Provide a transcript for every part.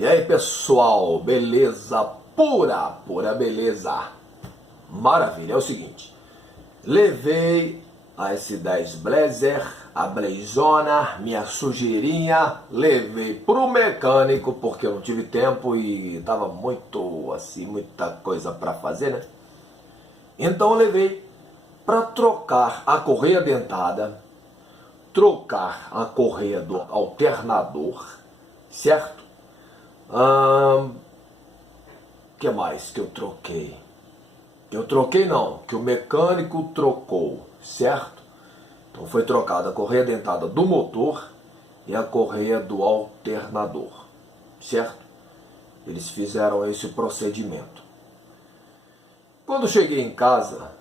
E aí pessoal, beleza pura, pura beleza. Maravilha, é o seguinte, levei a S10 Blazer, a Blazona, minha sujeirinha, levei pro mecânico porque eu não tive tempo e tava muito assim, muita coisa para fazer, né? Então eu levei para trocar a correia dentada, trocar a correia do alternador, certo? Que mais que eu troquei? Eu troquei não, que o mecânico trocou, certo? Então foi trocada a correia dentada do motor e a correia do alternador, certo? Eles fizeram esse procedimento. Quando cheguei em casa,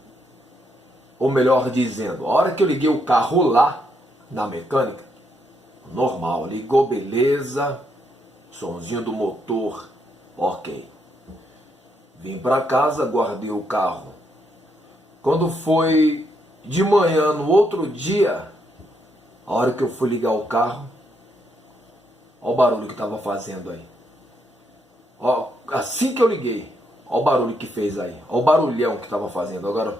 ou melhor dizendo, a hora que eu liguei o carro lá na mecânica, normal, ligou beleza, sonzinho do motor, ok. Vim para casa, guardei o carro. Quando foi de manhã, no outro dia, a hora que eu fui ligar o carro, olha o barulho que estava fazendo aí. Ó, assim que eu liguei, olha o barulho que fez aí. Olha o barulhão que estava fazendo. Agora,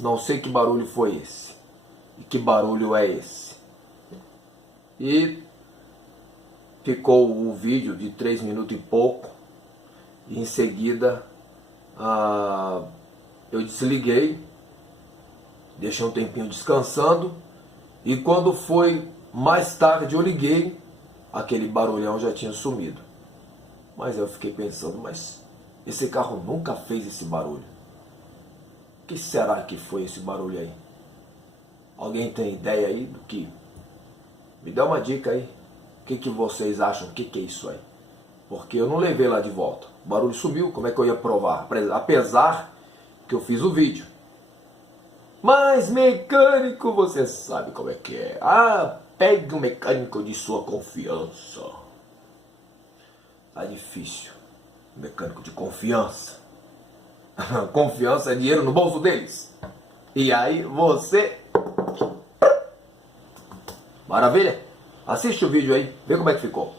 não sei que barulho foi esse. E que barulho é esse. E ficou o vídeo de 3 minutos e pouco. E em seguida, eu desliguei. Deixei um tempinho descansando. E quando foi mais tarde, eu liguei. Aquele barulhão já tinha sumido. Mas eu fiquei pensando, mas esse carro nunca fez esse barulho. O que será que foi esse barulho aí? Alguém tem ideia aí do que? Me dá uma dica aí. O que vocês acham? O que é isso aí? Porque eu não levei lá de volta. O barulho sumiu, como é que eu ia provar? Apesar que eu fiz o vídeo. Mas mecânico, você sabe como é que é. Pegue um mecânico de sua confiança. Tá difícil. Mecânico de confiança. Confiança é dinheiro no bolso deles. E aí você... Maravilha? Assiste o vídeo aí, vê como é que ficou.